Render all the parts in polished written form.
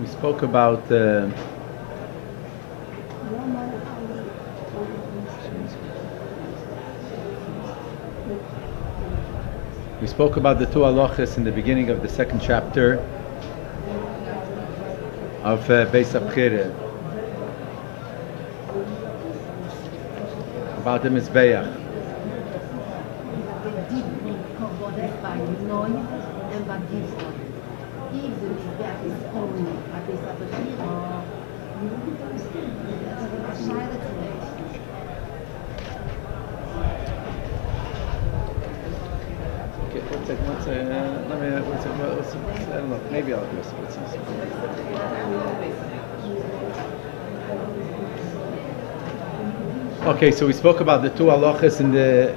We spoke about the two halachas in the beginning of the second chapter of Beis Habechira about the Mizbeach. I don't know, maybe I'll do this. Okay, so we spoke about the two halachas in the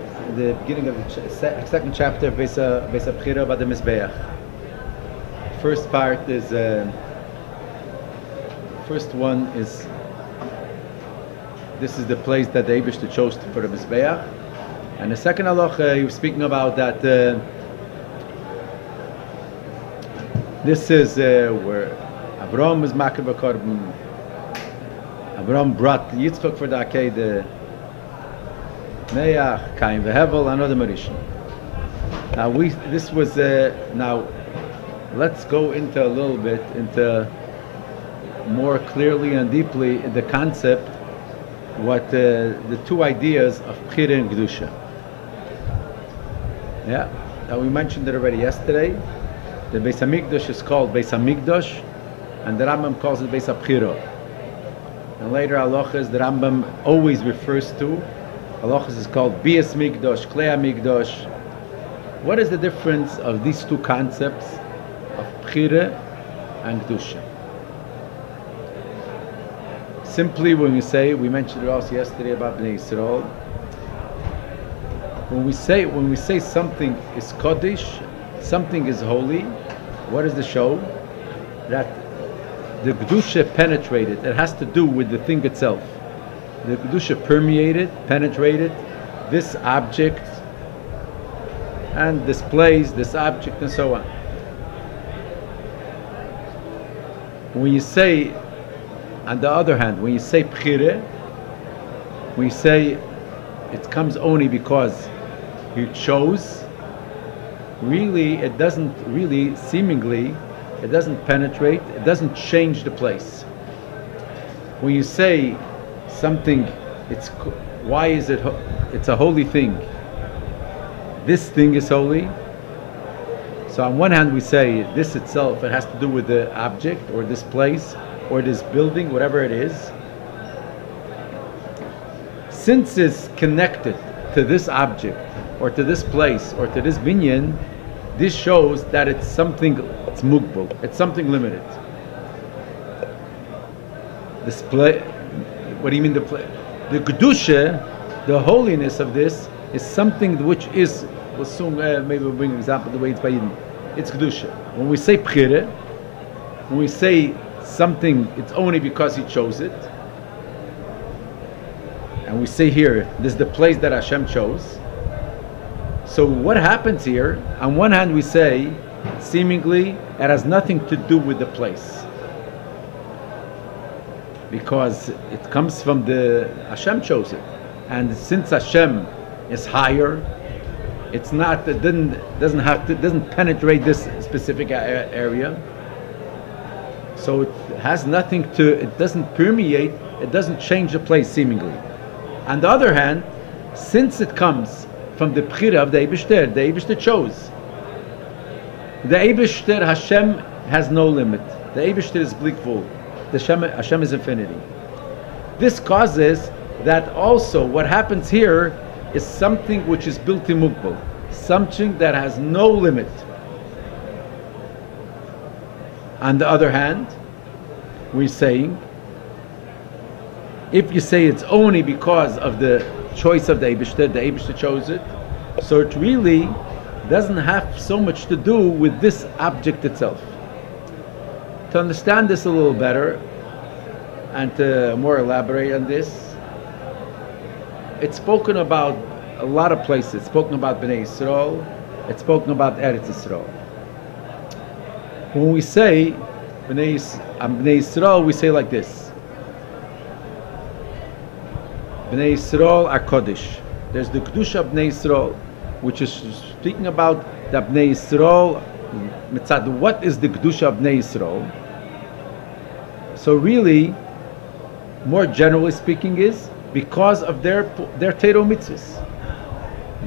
beginning of the second chapter of Beis Habechira about the Mizbeach. First part is, first one is, this is the place that the Eibishter chose for the Mizbeach. And the second halacha, he was speaking about that this is where Abraham was makar b'korban. Abraham brought Yitzchak for the Akedah, Meach, Kain v'Hevel, another Marishan. Now this was now let's go into a little bit into more clearly and deeply the concept, what the two ideas of Bechira and Kedusha. Yeah, now we mentioned it already yesterday. The Beis Hamikdash is called Beis Hamikdash, and the Rambam calls it Beis Habechira. And later halachas, the Rambam always refers to halachas is called Beis Mikdash, Klei Hamikdash. What is the difference of these two concepts of Bechira and Kedusha? Simply, when we say, we mentioned it also yesterday about Bnei Yisrael. When we say something is Kodesh, something is holy, what is the show? That the Kedusha penetrated. It has to do with the thing itself. The Kedusha permeated, penetrated this object and displays this object and so on. When you say, on the other hand, when you say Bechira, when you say it comes only because you chose, really it doesn't really, seemingly, it doesn't penetrate, it doesn't change the place. When you say something, it's a holy thing. This thing is holy. So on one hand we say this itself, it has to do with the object or this place or this building, whatever it is. Since it's connected to this object or to this place or to this binyan, this shows that it's something, it's mugbal, it's something limited. Display, what do you mean the Kedusha, the holiness of this, is something which is, we'll soon, maybe we'll bring an example of the way it's by Yidden. It's Kedusha. When we say Bechira, when we say something, it's only because he chose it. And we say here, this is the place that Hashem chose. So what happens here, on one hand we say, seemingly, it has nothing to do with the place. Because it comes from Hashem chose it. And since Hashem is higher, it's not, it doesn't penetrate this specific area. So it has nothing to, it doesn't permeate, it doesn't change the place seemingly. On the other hand, since it comes from the Bechira of the Eibishter chose. The Eibishter, Hashem has no limit. The Eibishter is blikvul. Hashem is infinity. This causes that also what happens here is something which is built in mugbal, something that has no limit. On the other hand, we're saying, if you say it's only because of the choice of the Eibishter chose it, so it really doesn't have so much to do with this object itself. To understand this a little better and to more elaborate on this, it's spoken about a lot of places. It's spoken about Bnei Yisrael, it's spoken about Eretz Yisrael. When we say Bnei Yisrael, we say like this. Bnei Yisrael are Kodesh. There's the Kedusha of Bnei Yisrael, which is speaking about the Bnei Yisrael. Mitzad, what is the Kedusha of Bnei Yisrael? So really, more generally speaking, is because of their Torah mitzvahs.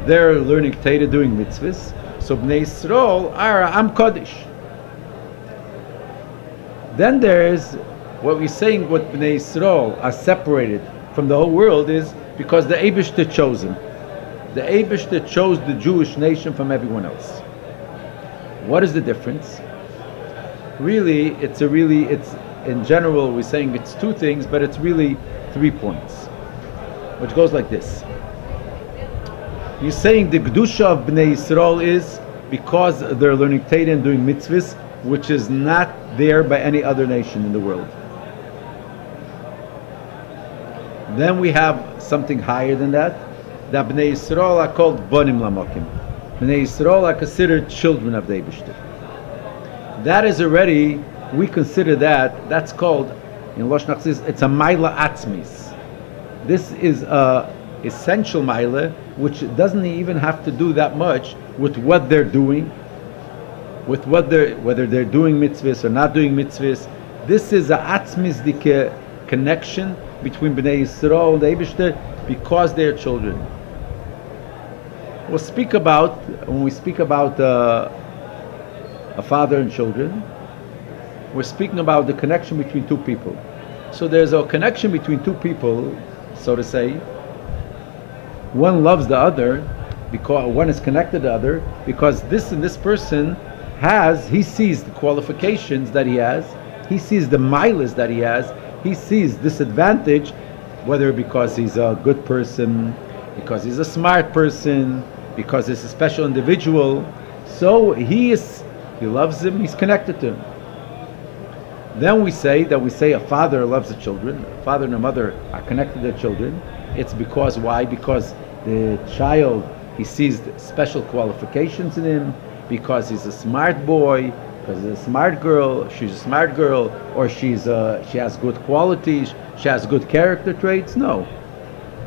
They're learning Torah, doing mitzvahs. So Bnei Yisrael are Am Kodesh. Then there's what we're saying, what Bnei Yisrael are separated from the whole world is because the Eibishter chose them. The Eibishter chose the Jewish nation from everyone else. What is the difference? Really, it's in general, we're saying it's two things, but it's really 3 points, which goes like this. You're saying the Kedusha of Bnei Yisrael is because they're learning Torah and doing mitzvahs, which is not there by any other nation in the world. Then we have something higher than that. The Bnei Yisrael are called Bonim Lamokim. Bnei Yisrael are considered children of the Eibishter. That is already, we consider that's called, in Lashon Achsis, it's a Maila Atzmis. This is a essential Maila, which doesn't even have to do that much with what they're doing, with whether they're doing mitzvahs or not doing mitzvahs. This is a Atzmisdike connection between Bnei Yisrael and the Eibishter because they're children. When we speak about a father and children, we're speaking about the connection between two people. So there's a connection between two people, so to say. One loves the other because one is connected to the other because this person he sees the qualifications that he has, he sees the milas that he has, he sees this advantage, whether because he's a good person, because he's a smart person, because he's a special individual. So he loves him, he's connected to him. Then we say a father loves the children, a father and a mother are connected to their children. It's because why? Because the child, he sees the special qualifications in him, because he's a smart boy, because he's a smart girl, she's a smart girl, or she has good qualities, she has good character traits. No.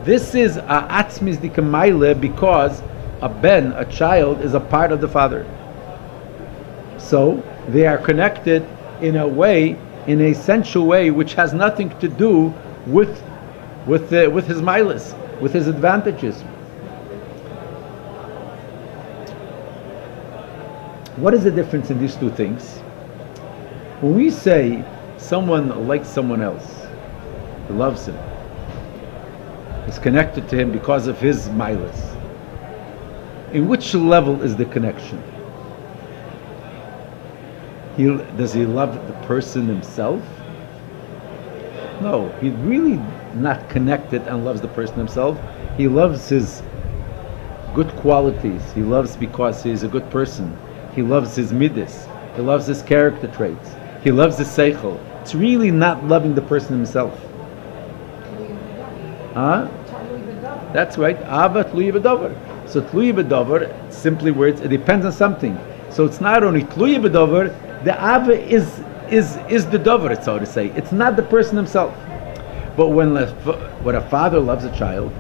This is a atzmis dikamayle because a child, is a part of the father. So they are connected in a way, in an essential way, which has nothing to do with his milas, with his advantages. What is the difference in these two things? When we say someone likes someone else, loves him, is connected to him because of his milas, in which level is the connection? Does he love the person himself? No, he's really not connected and loves the person himself. He loves his good qualities. He loves because he's a good person. He loves his midas. He loves his character traits. He loves his seichel. It's really not loving the person himself. That's right. Ava tluyi b'davar. So tluyi b'davar, simply words, it depends on something. So it's not only tluyi b'davar, the ava is the davar, so to say. It's not the person himself. But when a father loves a child,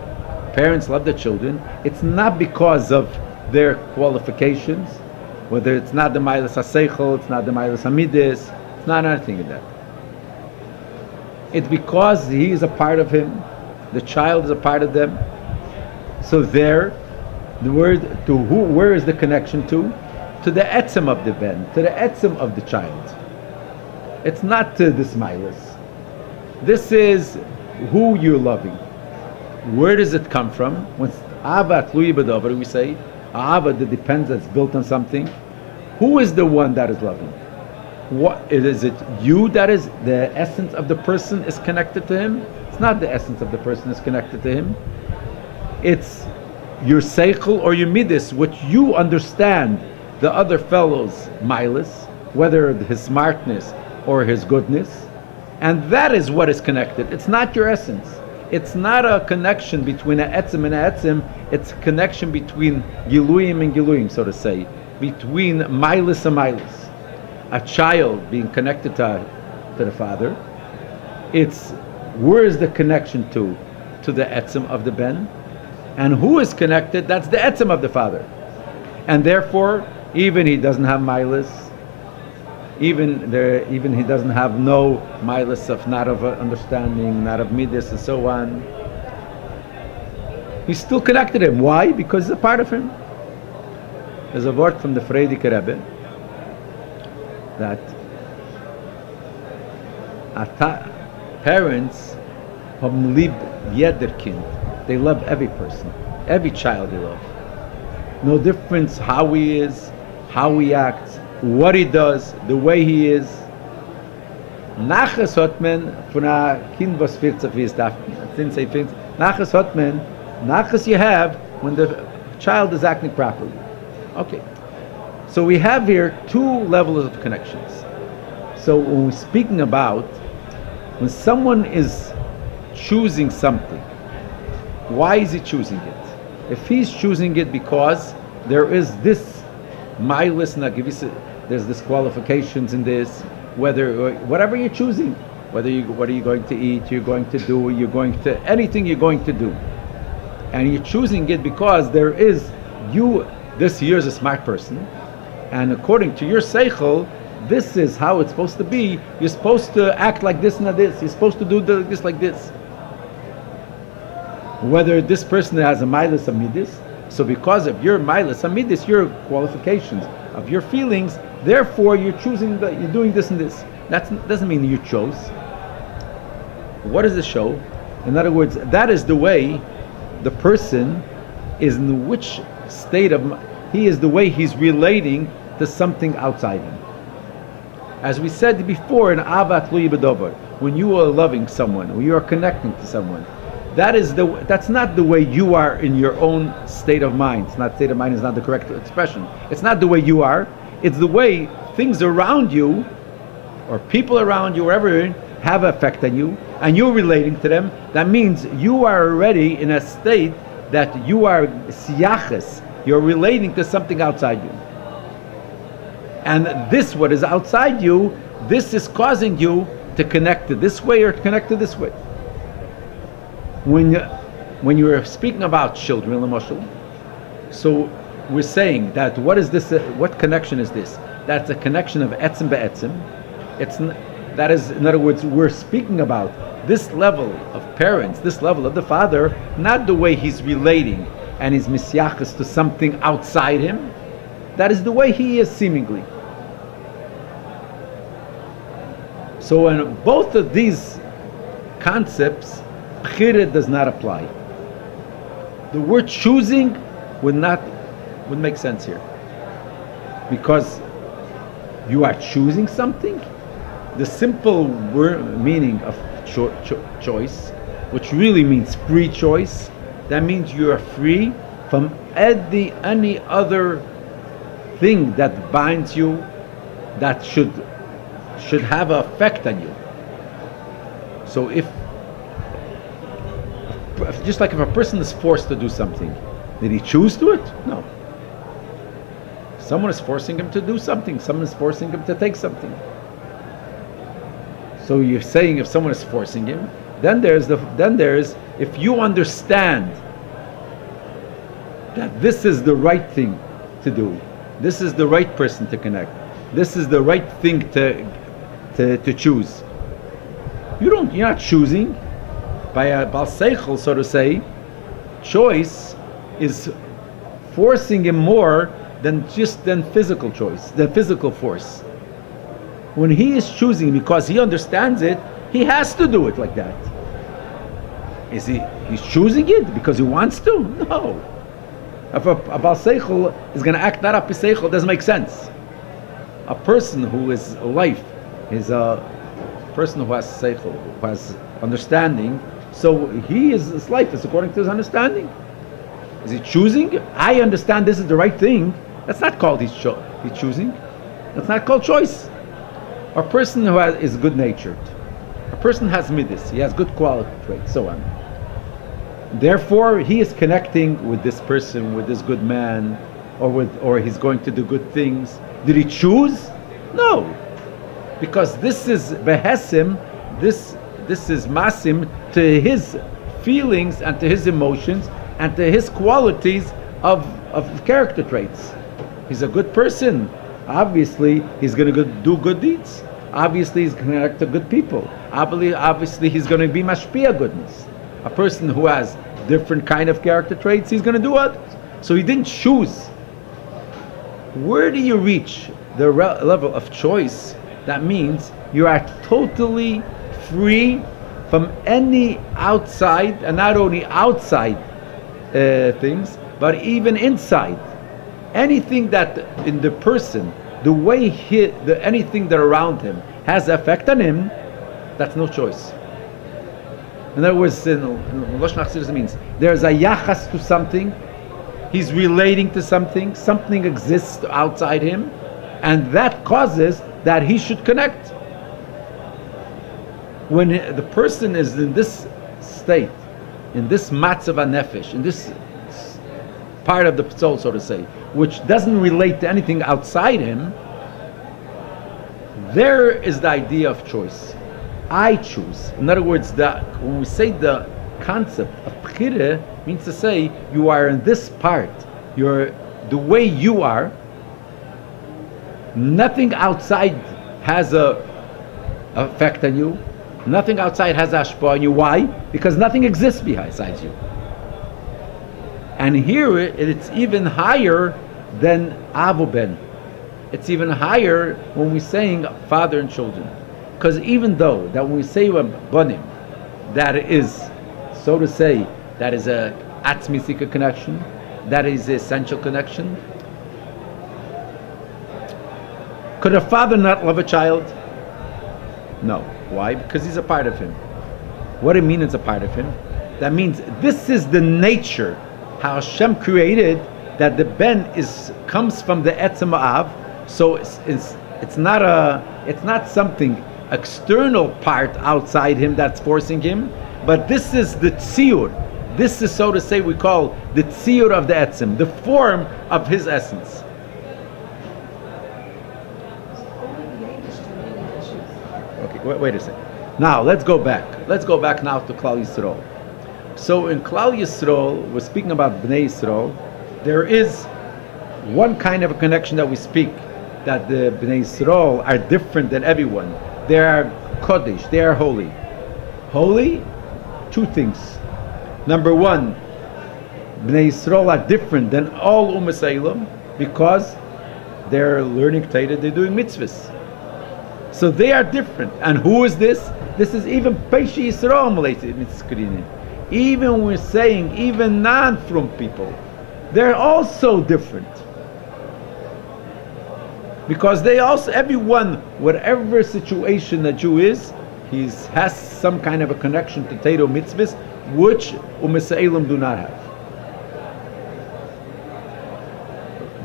parents love their children, it's not because of their qualifications, whether it's not the milas haseichel, it's not the milas hamidis, it's not anything of that. It's because he is a part of him, the child is a part of them. So there, the word to who, where is the connection to? To the etzem of the ben, to the etzem of the child. It's not to this milas. This is who you're loving. Where does it come from? When ava tluyi b'davar, we say ava that depends, that's built on something. Who is the one that is loving? What is it? You that is the essence of the person is connected to him? It's not the essence of the person is connected to him. It's your seichel or your midas, which you understand the other fellow's milas, whether his smartness or his goodness, and that is what is connected. It's not your essence. It's not a connection between an etzem and an etzem. It's a connection between giluyim and giluyim, so to say, between milas and milas. a child being connected to the father. It's where is the connection to the etzem of the ben, and who is connected? That's the etzem of the father, and therefore even he doesn't have milas, even he doesn't have no milas of not of understanding, not of midas, and so on. He's still connected to him. Why? Because it's a part of him. There's a word from the Frierdiker Rebbe that parents haben lieb jeder Kind. They love every person, every child they love. No difference how he is, how he acts, what he does, the way he is. Nachas hat man von a Kind, was 40 ist, Nachas hat man, nachas you have when the child is acting properly. Okay, so we have here two levels of connections. So when we're speaking about when someone is choosing something, why is he choosing it? If he's choosing it because there is this milas nagivisa, there's disqualifications in this, whatever you're choosing, what are you going to eat, you're going to do, anything you're going to do, and you're choosing it because there is this year is a smart person, and according to your seichel, this is how it's supposed to be. You're supposed to act like this and this. You're supposed to do this like this. Whether this person has a milas amidis, so because of your milas amidis, your qualifications of your feelings, therefore you're choosing that you're doing this and this. That doesn't mean you chose. What does it show? In other words, that is the way the person is in which state of he is, the way he's relating to something outside him. As we said before in Avat Lui B'Dover, when you are loving someone, when you are connecting to someone, that's not the way you are in your own state of mind. It's not state of mind is not the correct expression. It's not the way you are. It's the way things around you, or people around you, wherever you're in, have an effect on you, and you're relating to them. That means you are already in a state that you are siyaches. You're relating to something outside you. And this, what is outside you, this is causing you to connect to this way or to connect to this way. When you are speaking about children, so we're saying that what is this? What connection is this? That's a connection of etzem be'etzem. That is, in other words, we're speaking about this level of parents, this level of the father, not the way he's relating and he's misyachas to something outside him. That is the way he is seemingly. So in both of these concepts, bechira does not apply. The word choosing would make sense here. Because you are choosing something. The simple meaning of choice, which really means free choice, that means you are free from any other thing that binds you, that should have an effect on you. So if just like if a person is forced to do something, did he choose to it? No. Someone is forcing him to do something. Someone is forcing him to take something. So you're saying if someone is forcing him, then there's if you understand that this is the right thing to do, this is the right person to connect, this is the right thing to choose. You're not choosing by a bal seichel, so to say. Choice is forcing him more than physical choice, than physical force. When he is choosing because he understands it, he has to do it like that. He's choosing it because he wants to? No. If a bal seichel is going to act not up his seichel, doesn't make sense. A person who is life is a person who has seichel, who has understanding. So his life is according to his understanding. Is he choosing? I understand this is the right thing. That's not called he's choosing. That's not called choice. A person who is good-natured. A person has midas. He has good quality traits, so on. Therefore, he is connecting with this person, with this good man, or he's going to do good things. Did he choose? No, because this is behesim, this is masim to his feelings and to his emotions and to his qualities of character traits. He's a good person. Obviously, he's going to do good deeds. Obviously, he's going to connect to good people. Obviously, he's going to be mashpia goodness. A person who has different kind of character traits, he's going to do others. So he didn't choose. Where do you reach the level of choice? That means you are totally free from any outside, and not only outside things, but even inside. Anything that in the person, the way anything that around him has effect on him, that's no choice. In other words, in L'noshim Ubanos means there's a yachas to something, he's relating to something, something exists outside him, and that causes that he should connect. When the person is in this state, in this matzav nefesh, in this part of the soul, so to say, which doesn't relate to anything outside him, there is the idea of choice. I choose. In other words, when we say the concept of bechira, means to say you are in this part, you're the way you are. Nothing outside has a effect on you. Nothing outside has ashpa on you. Why? Because nothing exists besides you. And here it's even higher than avu ben. It's even higher when we're saying father and children. Because even though that when we say banim, that is, so to say, that is a atzmi Sicha connection, that is the essential connection. Could a father not love a child? No. Why? Because he's a part of him. What do you mean it's a part of him? That means this is the nature, how Hashem created, that the ben comes from the etzem av. So it's not something external part outside him that's forcing him, but this is the tziyur. This is, so to say, we call the tziyur of the etzem, the form of his essence. Okay, wait a second. Now let's go back. Let's go back now to Klal Yisrael. So in Klal Yisrael, we're speaking about Bnei Yisrael. There is one kind of a connection that we speak, that the Bnei Yisrael are different than everyone. They are Kodesh, they are holy. Holy, two things. Number one, Bnei Yisrael are different than all Umas Eilam because they're learning Torah, they're doing mitzvahs. So they are different. And who is this? This is even Peishi Yisrael Mitzkrinin. Even we're saying, even non-from people, they're also different. Because they also, everyone, whatever situation a Jew is, he has some kind of a connection to Torah mitzvahs, which Umas Eilam do not have.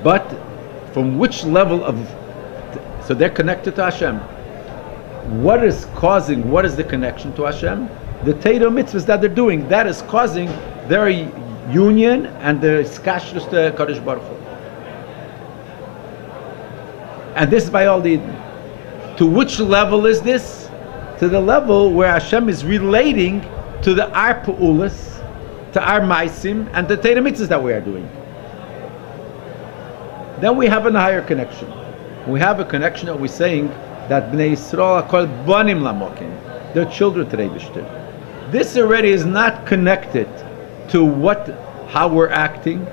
But from which level of, so they're connected to Hashem. What is the connection to Hashem? The Torah mitzvahs that they're doing, that is causing their union and their iskashrus to Kadosh Baruch Hu. And this is by all the. To which level is this? To the level where Hashem is relating to the our pu'ulas, to our maisim, and the Torah mitzvahs that we are doing. Then we have a higher connection. We have a connection that we're saying that Bnei Yisrael are called banim lamokim. They're children to Rebishter. This already is not connected to how we're acting,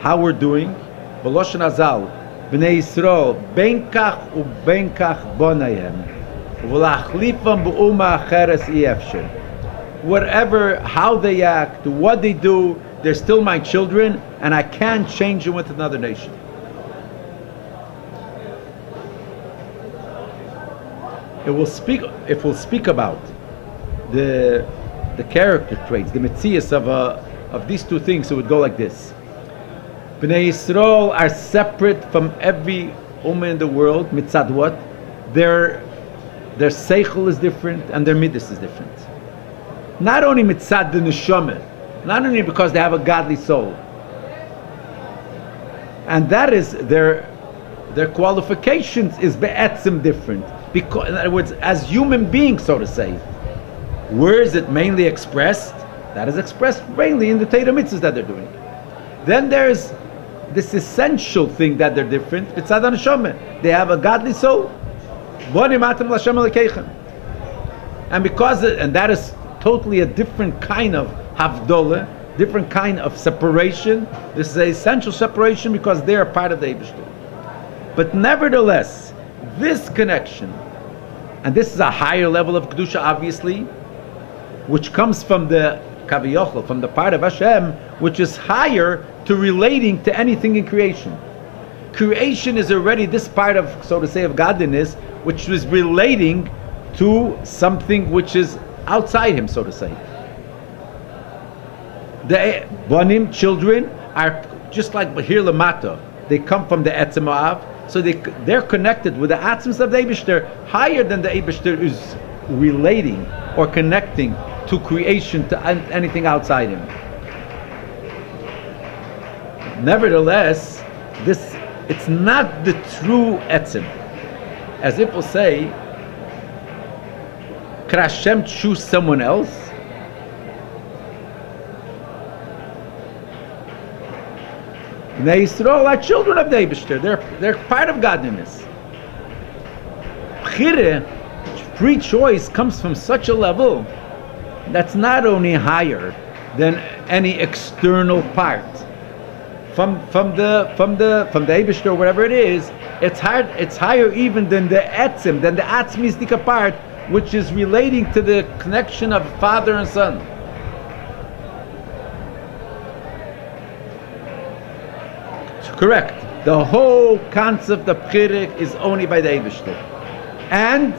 how we're doing. B'loshen Hazal, Bnei Yisrael, ben kach u ben kach bonayem, v'lachlifam b'uma acheres iefsher. Whatever, how they act, what they do, they're still my children, and I can't change them with another nation. If we'll speak about the character traits, the metzias of these two things, it would go like this. Bnei Yisrael are separate from every ummah in the world, mitzad what? Their seichel is different and their midas is different. Not only mitzad the neshama, not only because they have a godly soul, and that is their qualifications is be'etzim different. Because, in other words, as human beings, so to say, where is it mainly expressed? That is expressed mainly in the Torah mitzvahs that they're doing. Then there's this essential thing that they're different. They have a godly soul. And because and that is totally a different kind of havdolah, different kind of separation. This is an essential separation because they are part of the Eibishter. But nevertheless, this connection, and this is a higher level of kedusha, obviously, which comes from the kaviyochel, from the part of Hashem, which is higher to relating to anything in creation. Creation is already this part of, so to say, of godliness, which is relating to something which is outside him, so to say. The bonim, children, are just like Bahir Lamata. They come from the Etzem Ha'av, so they're connected with the Atzmas of the Eibishter higher than the Eibishter is relating or connecting to creation, to anything outside him. Nevertheless, it's not the true Etzem. As if we'll say, could Hashem choose someone else? Bnei Yisrael are children of the Eibishter. They're part of godliness. Bechira, free choice, comes from such a level that's not only higher than any external part. From the Eibishter, whatever it is, it's higher even than the Etzim, than the Atzmistika part, which is relating to the connection of father and son. Correct. The whole concept of Bechira is only by the Eibishter. And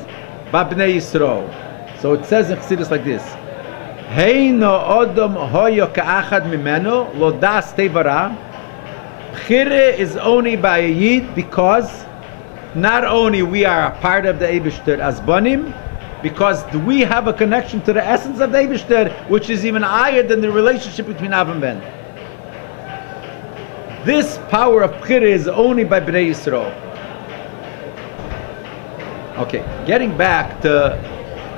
by Bnei Yisrael. So it says in Chassidus like this: Heino odom hoyo ka'achad mimeno lo das tevara. Bechira is only by a Yid because not only we are a part of the Eibishter as Banim, because we have a connection to the essence of the Eibishter, which is even higher than the relationship between Av and Ben. This power of Bechira is only by Bnei Yisrael. Okay, getting back to,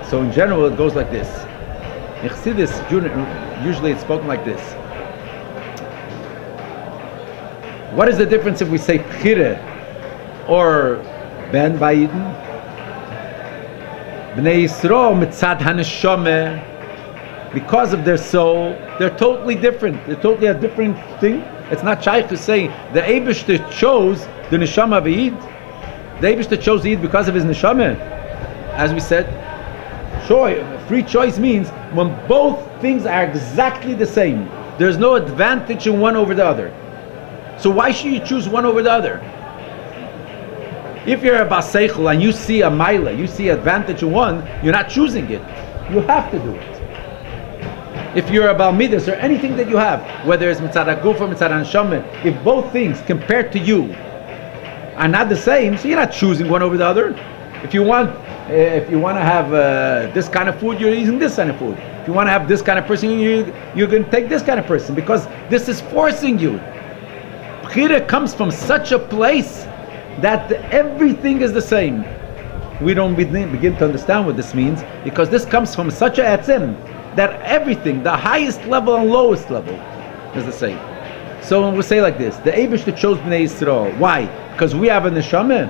so in general it goes like this. In Chassidus, usually it's spoken like this. What is the difference if we say Bechira or Ben Ba'idin? Bnei Yisrael mitzad haneshama, because of their soul, they're totally different. They're totally a different thing. It's not shaykh to say the Eibishter chose the neshama of Yid. The Eibishter chose Yid because of his neshama. As we said, free choice means when both things are exactly the same. There's no advantage in one over the other. So why should you choose one over the other? If you're a Baseichel and you see a Maila, you see advantage in one, you're not choosing it. You have to do it. If you're a Baal Midas or anything that you have, whether it's Mitzad HaGuf or Mitzad HaNeshama, if both things compared to you are not the same, so you're not choosing one over the other. If you want to have this kind of food, you're using this kind of food. If you want to have this kind of person, you're going to take this kind of person because this is forcing you. Bechira comes from such a place that everything is the same. We don't begin to understand what this means because this comes from such a etzem that everything, the highest level and lowest level, is the same. So when we say like this, the Eibishter chose Bnei Yisrael. Why? Because we have a neshama.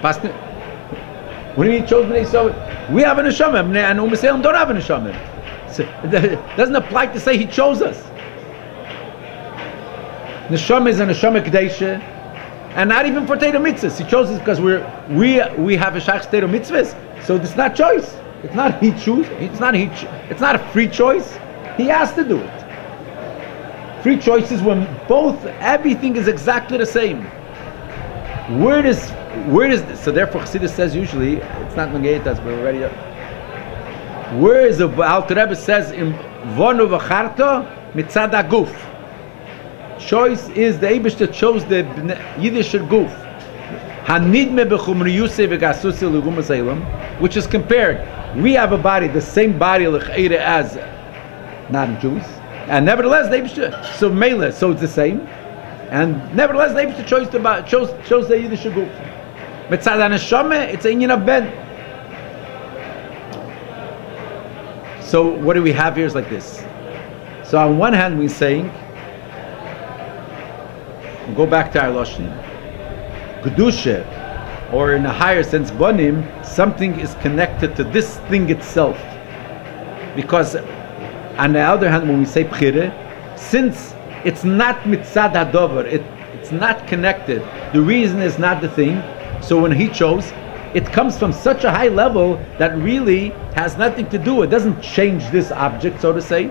What do you mean he chose Bnei Yisrael? We have a neshama, and Umm don't have a neshama. So it doesn't apply to say he chose us. Neshama is a neshama kedesha, and not even for Torah mitzvahs. He chose us because we have a shach Torah mitzvahs. So it's not choice. It's not he choose. It's not a free choice. He has to do it. Free choice is when everything is exactly the same. Where does this? So therefore, Chassidus says usually it's not Mangetas, but we're already. Where is the Alter Rebbe says in Vonu v'charto mitzad haguf? Choice is the Eibishter chose the Yiddish guf. Hanidme b'chumriyuse v'gasuse l'gumas elam, which is compared. We have a body, the same body l'ch'eire as non-Jews, and nevertheless the Eibishter. So Mela, so it's the same. And nevertheless, the Eibishter chose the Yiddish guf. Mitzad haneshama, it's a inyan of ben. So what do we have here is like this. So on one hand, we're saying, go back to our Lashon, Kedusha, or in a higher sense, Bonim, something is connected to this thing itself. Because on the other hand, when we say Bchire, since it's not Mitzad HaDover, it's not connected, the reason is not the thing, so when he chose, it comes from such a high level that really has nothing to do, it doesn't change this object, so to say.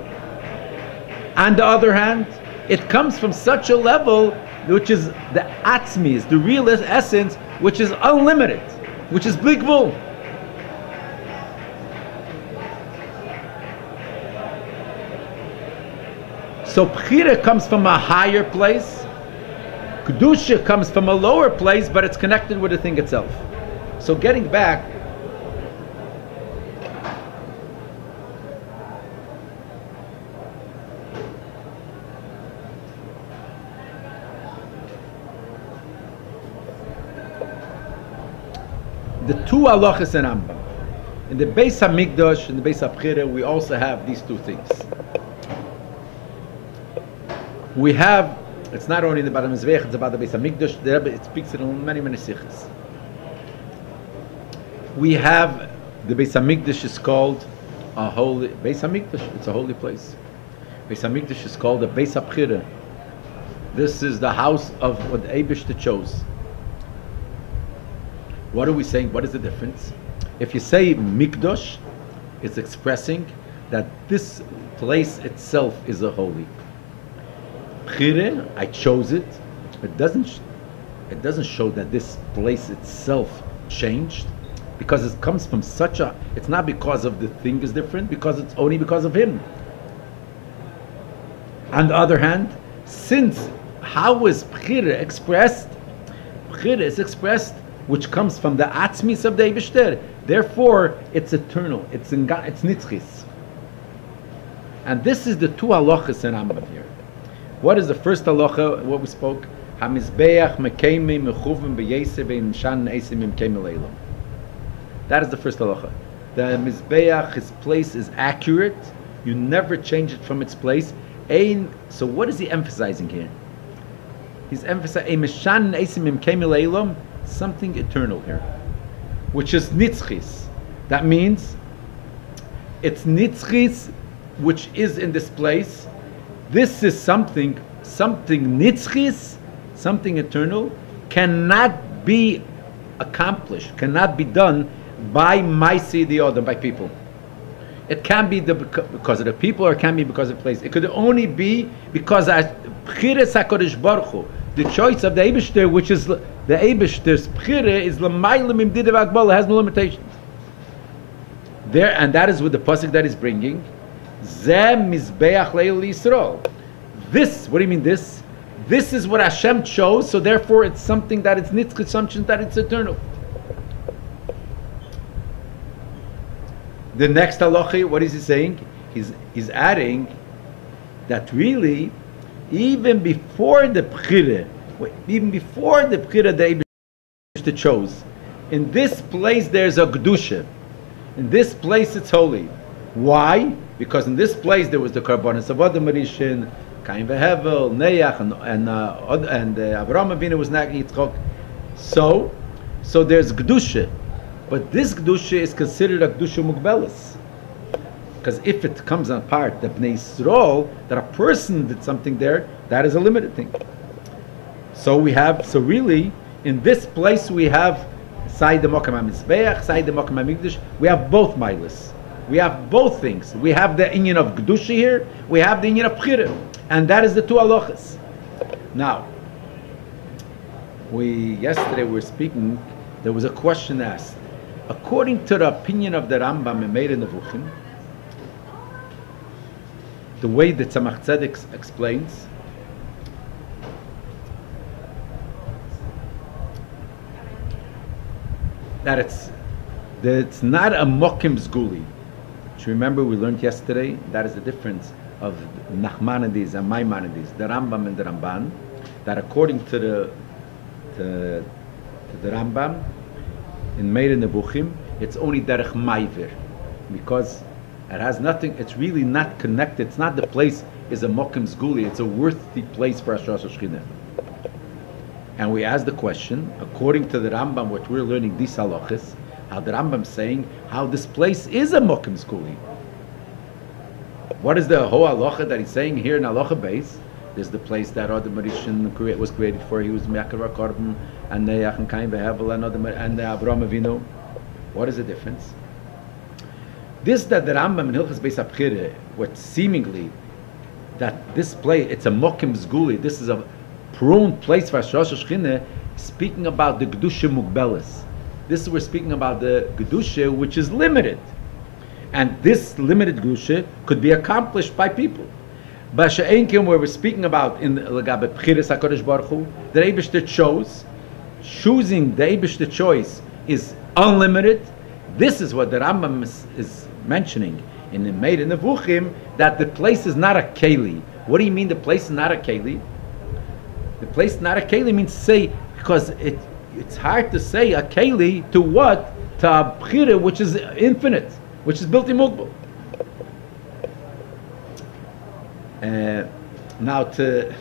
On the other hand, it comes from such a level which is the atzmis, the real essence, which is unlimited, which is blikvul. So Bchira comes from a higher place, Kedusha comes from a lower place, but it's connected with the thing itself. So getting back, the two halachas in Rambam. In the Beis Hamikdash, in the Beis Habechira, we also have these two things. We have, it's not only in the Bad Mizvech, it's about the Beis Hamikdash, it speaks in many, many Sichas. We have, the Beis Hamikdash is called a holy, Beis Hamikdash, it's a holy place. Beis Hamikdash is called the Beis Habechira. This is the house of what Eibishter chose. What are we saying? What is the difference? If you say Mikdash, it's expressing that this place itself is a holy. Bchire, I chose it. It doesn't show that this place itself changed, because it comes from such a. It's not because of the thing is different, because it's only because of him. On the other hand, since how is Bchire expressed? Bchire is expressed, which comes from the atzmis of the Eibishter. Therefore, it's eternal. It's nitzchis. And this is the two halachas in Rambam here. What is the first halacha? What we spoke? Hamizbeach mekeimi mechuvim beyese bein shan eisim imkeimi leilam. That is the first halacha. The mizbeach, his place is accurate. You never change it from its place. So what is he emphasizing here? He's emphasizing shan eisim imkeimi leilam, something eternal here, which is nitzchis. That means it's nitzchis which is in this place. This is something nitzchis, something eternal, cannot be accomplished, cannot be done by maisi the other, by people. It can be because of the people, or it can be because of the place. It could only be because of Bchiras HaKadosh Baruch Hu, the choice of the Eibishter, which is the Eibishter's Bchire is l'maylam im didav akbala, has no limitations. There, and that is with the pasuk that is bringing. Zeh mizbeach leil Yisrael. This, what do you mean this? This is what Hashem chose, so therefore it's something that it's nitzchis, something that it's eternal. The next halacha, what is he saying? He's adding that really, even before the Bchire, the Eibishter chose, in this place there's a Kedusha. In this place it's holy. Why? Because in this place there was the Karbonos of Adam Rishon, Kain veHevel, Neach, and Avraham Avinu was not Yitzchok. So there's Kedusha. But this Kedusha is considered a Kedusha Mugbelis. Because if it comes apart, the Bnei Yisrael, that a person did something there, that is a limited thing. So really, in this place we have Side the Mokam HaMizbeach, Side the Mokam HaMikdash, we have both Mailis. We have both things. We have the inyan of Kedusha here, we have the inyan of Bchire. And that is the two halachas. Now, yesterday we were speaking, there was a question asked. According to the opinion of the Rambam in Meir Nevuchim, the way that Tzemach Tzedek explains, that it's not a mokim zguli. Which remember we learned yesterday, that is the difference of Nachmanides and Maimonides, the Rambam and the Ramban. that according to the Rambam in Meir Nebuchim, it's only derech ma'ivir, because it has nothing. It's really not connected. It's not the place is a mokim zguli. It's a worthy place for Hashras Shechina. And we ask the question, according to the Rambam, what we're learning these halachas, how the Rambam saying how this place is a mokim zguli. What is the whole halacha that he's saying here in halacha base? There's the place that Adam Rishon was created for. He was Me'akav HaKorban, and Neach and Kain Ve'Hevel, and Avraham Avinu. What is the difference? This that the Rambam in Hilchos Beis Habechira, what seemingly that this place, it's a mokim zguli, this is a prone place for Hashras Shechina, speaking about the Gedusha Mugbelis. This is we're speaking about the Gedusha which is limited. And this limited Gedusha could be accomplished by people. But She'enkim, where we're speaking about in Lagabe Bchiras HaKadosh Baruch Hu, the Eibishter chose, choosing the Eibishter choice is unlimited. This is what the Rambam is mentioning in the Meir Nevuchim, that the place is not a keli. What do you mean the place is not a keli? The place is not a keli means say, because it's hard to say a keli to what? To a bchira which is infinite, which is built in mugbal. Now to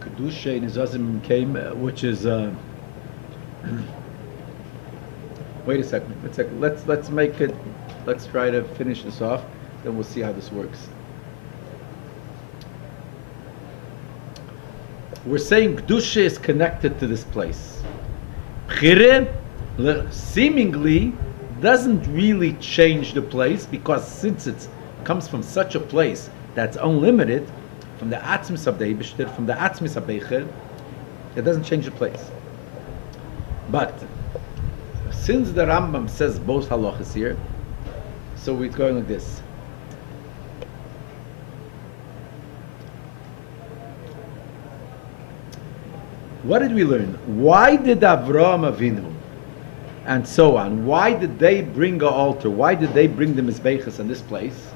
Kedusha in Nizazim came, which is wait a second. Let's make it. Let's try to finish this off. Then we'll see how this works. We're saying Kedusha is connected to this place. Bchire seemingly doesn't really change the place, because since it comes from such a place that's unlimited, from the Atzmis of the Eibishter, from the Atzmis of Beicher, it doesn't change the place. But since the Rambam says both halachas here, so we're going like this. What did we learn? Why did Avraham Avinu and so on, why did they bring an altar? Why did they bring the Mizbechas in this place?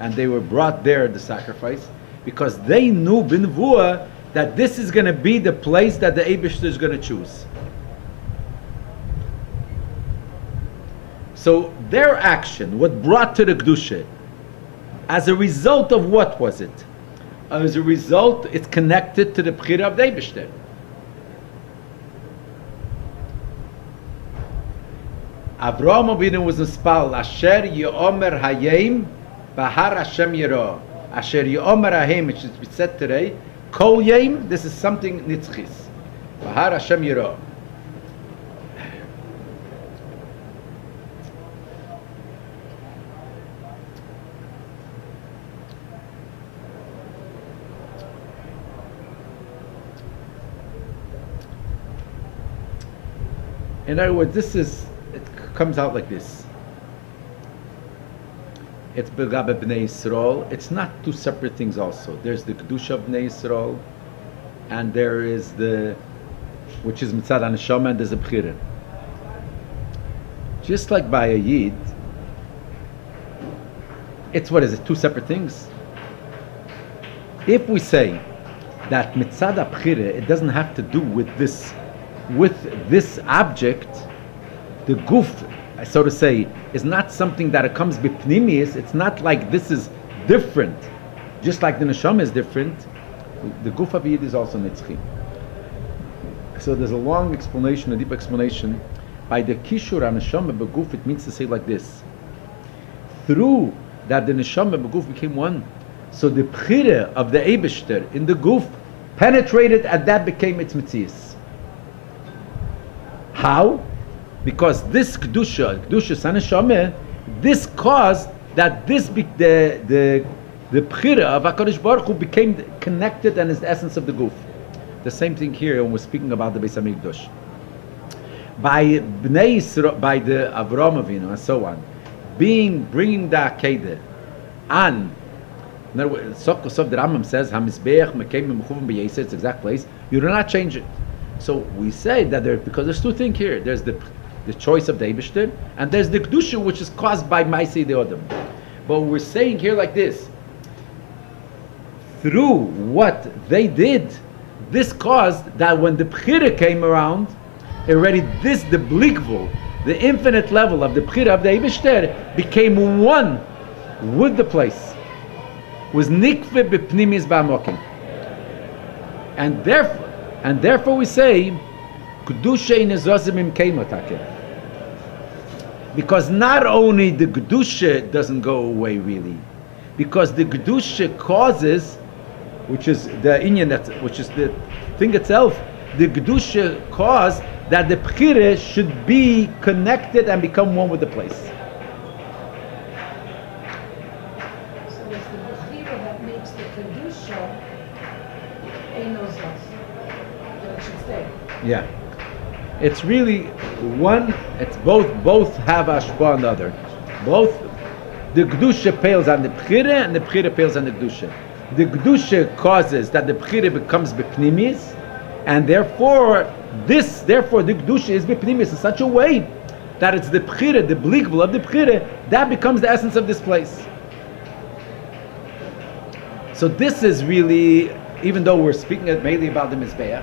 And they were brought there, the sacrifice, because they knew Binvuah that this is going to be the place that the Eibishter is going to choose. So their action, what brought to the Kedusha, as a result of what was it? As a result, it's connected to the Bechira of the Eibishter. Avraham Avinu was inspired, Asher Yeomer Hayim Bahar Hashem Yirah. Asher Yeomer Hayim, which is said today, Kol Yim, this is something nitzchis. Bahar Hashem Yirah. In other words, it comes out like this. It's Begabe Bnei Yisrael. It's not two separate things also. There's the Kedusha of Bnei Yisrael, and there is the, which is Mitzad HaNeshama, and there's a Bechira. Just like by a Yid, it's, what is it, two separate things? If we say that Mitzad HaBechira, it doesn't have to do with this object, the guf, so to say, is not something that it comes b'pnimius. It's not like this is different, just like the neshama is different. The guf of Yid is also nitzchi. So there's a long explanation, a deep explanation. By the kishur neshama b'guf, it means to say like this: through that the neshama b'guf became one, so the bchira of the Eibishter in the guf penetrated, and that became its mitzias. How? Because this kedusha saneshama, this caused that the bchira of Hakadosh Baruch Hu became connected and is the essence of the guf. The same thing here when we're speaking about the Beis Hamikdash. By Bnei Yisrael, by the Avraham Avinu and so on, bringing the Akedah on. In other words, the Rambam says, "Hamizbeach mekayim mechuvam b'yesed," it's the exact place. You do not change it. So we say that because there's two things here. There's the choice of the Eibishter, and there's the Kedusha, which is caused by Maaseh the Odom. But we're saying here like this: through what they did, this caused that when the Bechira came around, already the Blikvul, the infinite level of the Bechira of the Eibishter, became one with the place. Was Nikve b'pnimis ba'amokim. And therefore we say, Kedusha in Ezozim Imkeimotake. Because not only the Kedusha doesn't go away really, because the Kedusha causes, which is the inyan, which is the thing itself, the Kedusha caused that the Bechira should be connected and become one with the place. So it's the Bechira that makes the Kedusha Einos that it should stay. Yeah. It's really one, it's both have ashpa on the other. Both, the Kedusha pales on the Bechira and the Bechira pales on the Kedusha. The Kedusha causes that the Bechira becomes Bepnimis, and therefore the Kedusha is Bepnimis in such a way that it's the Bechira, the Blikvul of the Bechira, that becomes the essence of this place. So this is really, even though we're speaking mainly about the Mizbeach,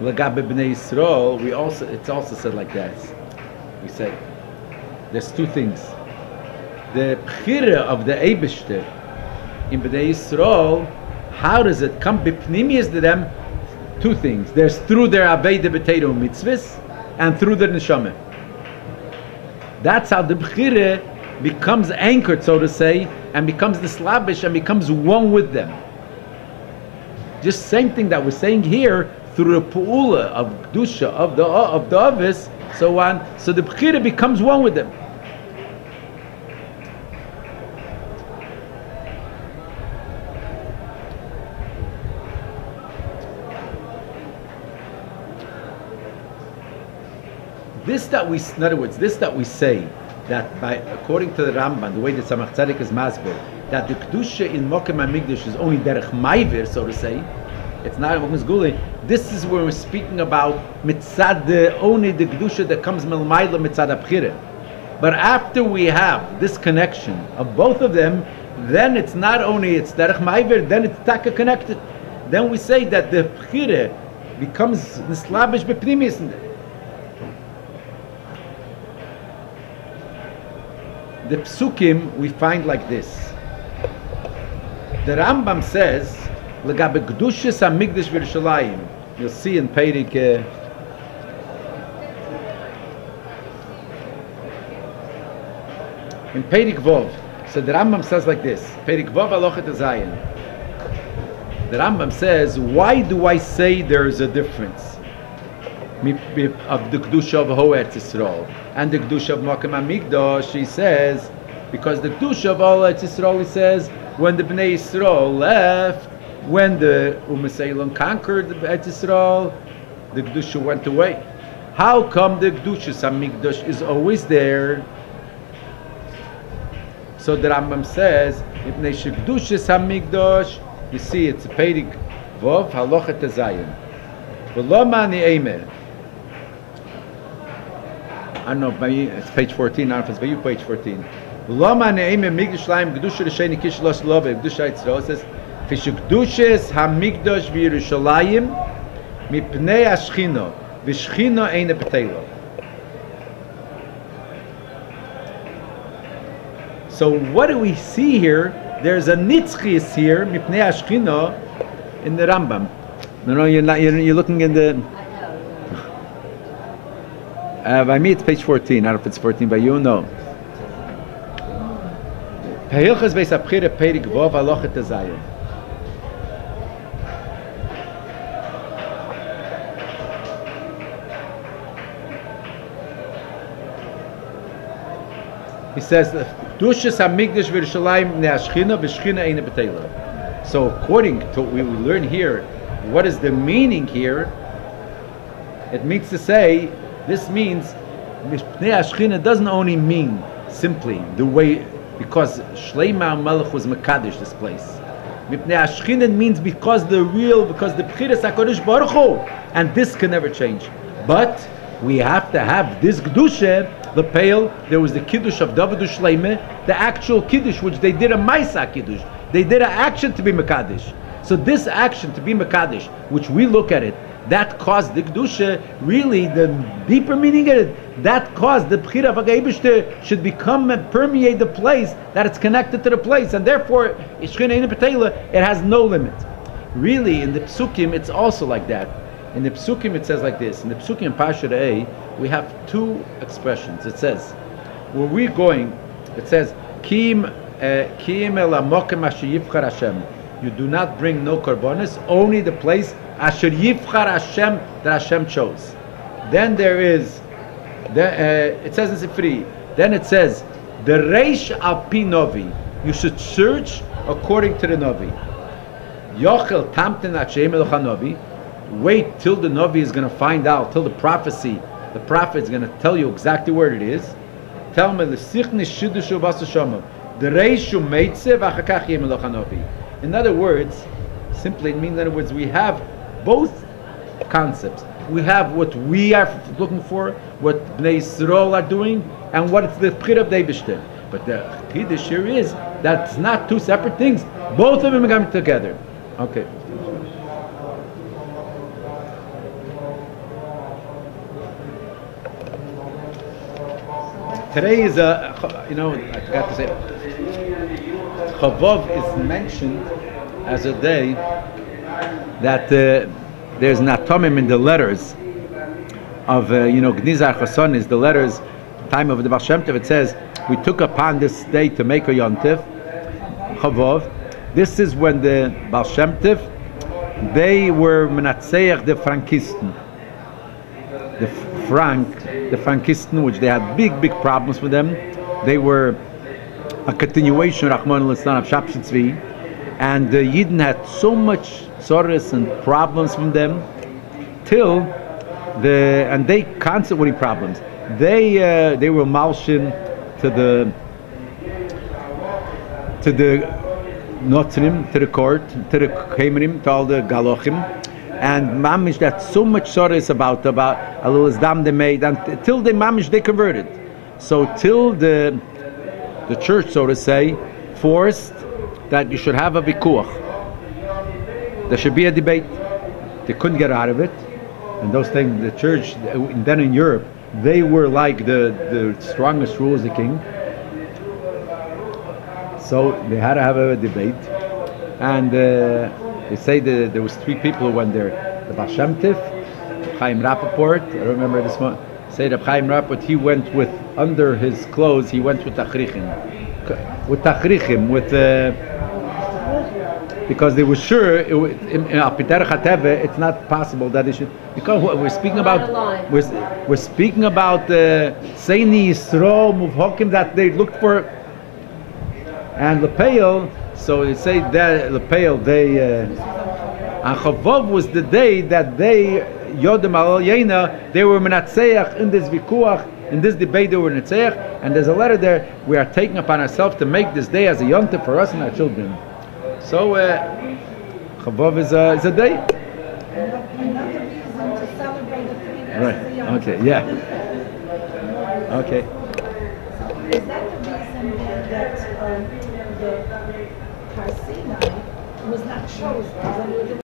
L'gabe b'nei Yisrael, it's also said like that. We say there's two things. The Bechira of the Eibishter in b'nei Yisrael, how does it come b'pnimius to them? Two things. There's through their Aveda B'Teiro mitzvahs and through their neshama. That's how the Bechira becomes anchored, so to say, and becomes the slavish and becomes one with them. Just same thing that we're saying here through the pu'ula of Kedusha, of the Avis, so on. So the Bechira becomes one with them. In other words, this that we say, that according to the Rambam, the way that Tzemach Tzedek is masber, that the Kedusha in Mokem HaMikdash is only derech ma'ivir, so to say, it's not Mokem Zguli. This is where we're speaking about mitzad, only the Kedusha that comes milmayla mitzad HaBechira. But after we have this connection of both of them, then it's not only it's derech ma'ivir, then it's taka connected. Then we say that the Bechira becomes nislabish b'pnimis. The psukim we find like this. The Rambam says, "L'gabe kedushas hamikdash v'Yerushalayim." You'll see in Peirik. In Peirik Vov, so the Rambam says like this: Peirik Vov halochet Zayin. The Rambam says, "Why do I say there's a difference of the Kedusha of Ho'etz Yisrael and the Kedusha of Mokem HaMikdash?" He says, because the Kedusha of Ho'etz Yisrael, he says, when the Bnei Yisrael left, when the U'Meseilon conquered the Eretz Yisrael, the Kedusha went away. How come the Kedusha HaMikdash is always there? So the Rambam says, Ibnei Kedusha HaMikdash, you see it's Peirik Vov halochet Zayin. V'lo mani eimer. I don't know, maybe it's page 14, I don't know if it's by you, page 14. Lama ne'eme migdash laim kedusha l'sheni kishlos love kedusha Yisrael says v'shekdushes hamigdash v'Yerushalayim mipnei hashchino v'shchino eine b'teilo. So what do we see here? There's a nitzchis here mipnei hashchino in the Rambam. No, you're looking in the. By me, it's page 14. I don't know if it's 14 by you. No. Hilchos Beis Habechira Peirik Vov halochet Zayin. He says, "Kedushas hamikdash v'Yerushalayim ne'ashchina v'shchina eine b'teila." So, according to what we learn here, what is the meaning here? It means to say. This means Mipnei Hashchina doesn't only mean simply the way, because Shleima Melech was Mekadesh this place. Mipnei Ashchinen means because the B'chiras HaKadosh Baruch Hu, and this can never change. But we have to have this Kedusha, the pale. There was the Kiddush of David Shleime, the actual Kiddush, which they did a Maisa Kiddush. They did an action to be Mekadosh. So this action to be Mekadosh, which we look at it, that caused the Kedusha, really the deeper meaning of it, that caused the Bechira of HaGeibishter should become and permeate the place, that it's connected to the place, and therefore, it has no limit. Really, in the Psukim, it's also like that. In the Psukim, it says like this. In the Psukim in Parsha A, we have two expressions. It says, where we're going, it says, Kim el amokim asher yivchar Hashem. You do not bring no korbanos, only the place asher yivchar Hashem, that Hashem chose. Then there is, it says in Sifri, then it says, the reish al pi novi. You should search according to the novi. Yochel tamten at she'em elocha novi. Wait till the Navi is going to find out, till the prophet is going to tell you exactly where it is. Tell me the Sichni Shidushu Vasashama, the Reishu Meitze Vachakach Yem Elocha Navi. In other words, simply it means, in other words, we have both concepts. We have what we are looking for, what Bnei Yisrael are doing, and what it's the Bechira of Eibishter. But the Kiddush here is that's not two separate things. Both of them are coming together. Okay. Today is I forgot to say, Chavov is mentioned as a day that there's natomim in the letters of, Gnizar Chason is the letters, time of the Baal Shem Tov. It says, we took upon this day to make a yontif, Chavov. This is when the Baal Shem Tov, they were menatzeach the Frankisten. The Frankisten, which they had big problems with them. They were a continuation, Rahman al-Islam, of Shabbat Tzvi, and the Yidden had so much sorrows and problems from them, and they constantly problems. They were malshin to the Notrim, to the court, to the Kemrim, to all the Galochim. And mamish, that so much sorrows about a little dam they made, and till they mamish they converted. So till the church, so to say, forced that you should have a vikuach. There should be a debate. They couldn't get out of it. And those things, the church then in Europe, they were like the strongest rule as the king. So they had to have a debate, and. They say there was three people who went there. The Baal Shem Tov, Chaim Rappaport, I remember this one. Say that Chaim Rappaport, he went with, under his clothes, he went with Tachrichim. Because they were sure, in Apiter Chateve, it's not possible that they should, because we're speaking about, we're speaking about Seini Yisro, Muvhokim, that they looked for, and Lepeil. So they say that Lepel, and Chavov was the day that they Yodem Al Yena, they were menatzeach in this vikuach, in this debate they were menatzeach, and there's a letter there, we are taking upon ourselves to make this day as a yontif for us and our children. So Chavov is a day. Another reason to celebrate the 3 days Right. of the Yom Okay. Tov. Yeah. Okay. So is that the reason then that the Har Sinai was not chosen?